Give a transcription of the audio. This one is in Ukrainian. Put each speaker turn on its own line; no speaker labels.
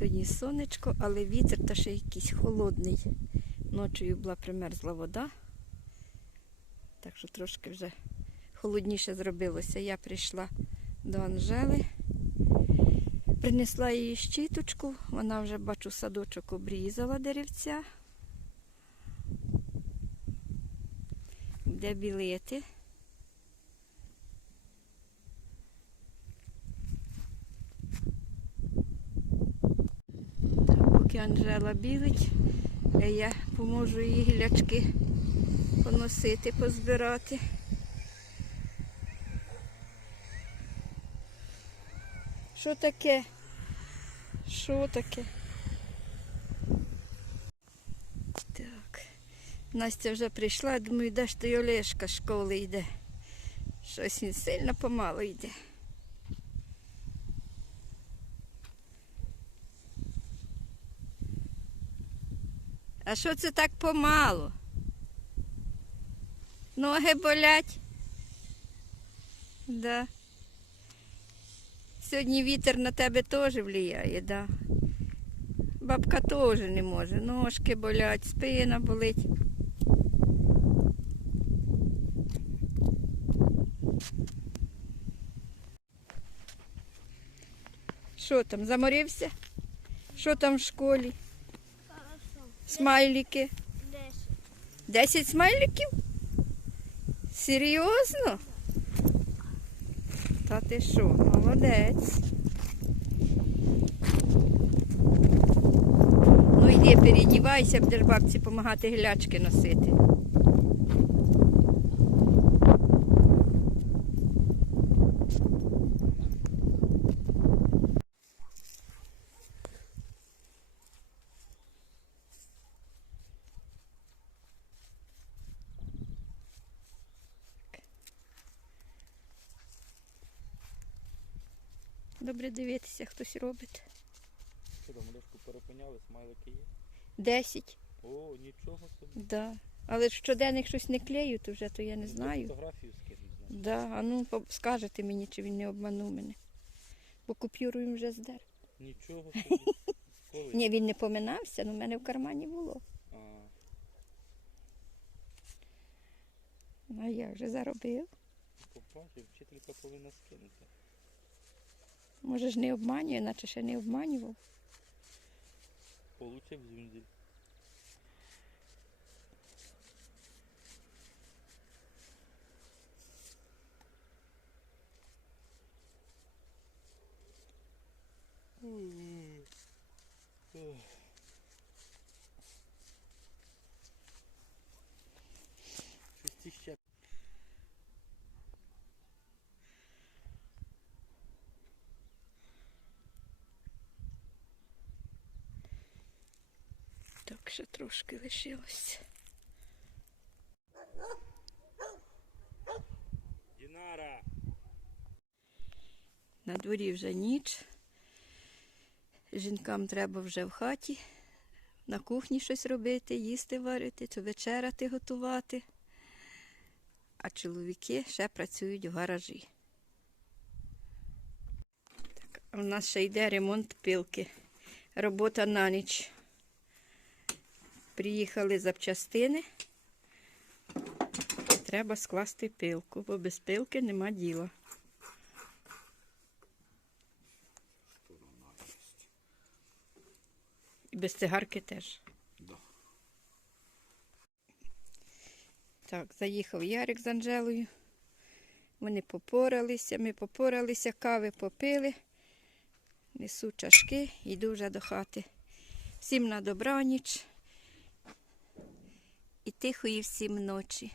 Сьогодні сонечко, але вітер та ще якийсь холодний. Ночою була примерзла вода. Так що трошки вже холодніше зробилося. Я прийшла до Анжели, принесла їй щіточку. Вона вже, бачу, садочок обрізала деревця. Де білети. Анжела білить, е, я поможу їй гілячки поносити, позбирати. Що таке? Що таке? Так. Настя вже прийшла, думаю, де ж той Олешка з школи йде. Щось він сильно помало йде. А що це так помало? Ноги болять? Да. Сьогодні вітер на тебе теж впливає, да. Бабка теж не може. Ножки болять, спина болить. Що там, заморився? Що там в школі? Смайлики.
Десять.
Десять смайликів? Серйозно? Та ти що, молодець. Ну йди, передівайся, будеш бабці допомагати глячки носити. Добре дивитися, хтось робить.
Що там, Олешку перепиняли, смайлики є?
Десять.
О, нічого собі.
Да. Але ж щоденних щось не клею, то вже то я не
Ну,
знаю.
Фотографію скинуть.
Да, а ну скажете мені, чи він не обманув мене. Бо купюру він вже здер.
Нічого собі. Коли?
Ні, він не поминався, але в мене в кармані було.
А,
А я вже заробив.
побачив, вчителька повинна скинути.
Може ж не обманює, наче ще не обманював.
Получив зюнзель. Щось ці ще
Так, ще трошки лишилось.
Дінара!
На дворі вже ніч. Жінкам треба вже в хаті, на кухні щось робити, їсти варити, то вечеряти готувати. А чоловіки ще працюють в гаражі. Так, у нас ще йде ремонт пилки. Робота на ніч. Приїхали запчастини. Треба скласти пилку, бо без пилки нема діла. І без цигарки теж.
Да.
Так, заїхав Ярик з Анжелою. Вони попоралися, ми попоралися, кави попили. Несу чашки, йду вже до хати. Всім на добраніч. Тихої всім ночі.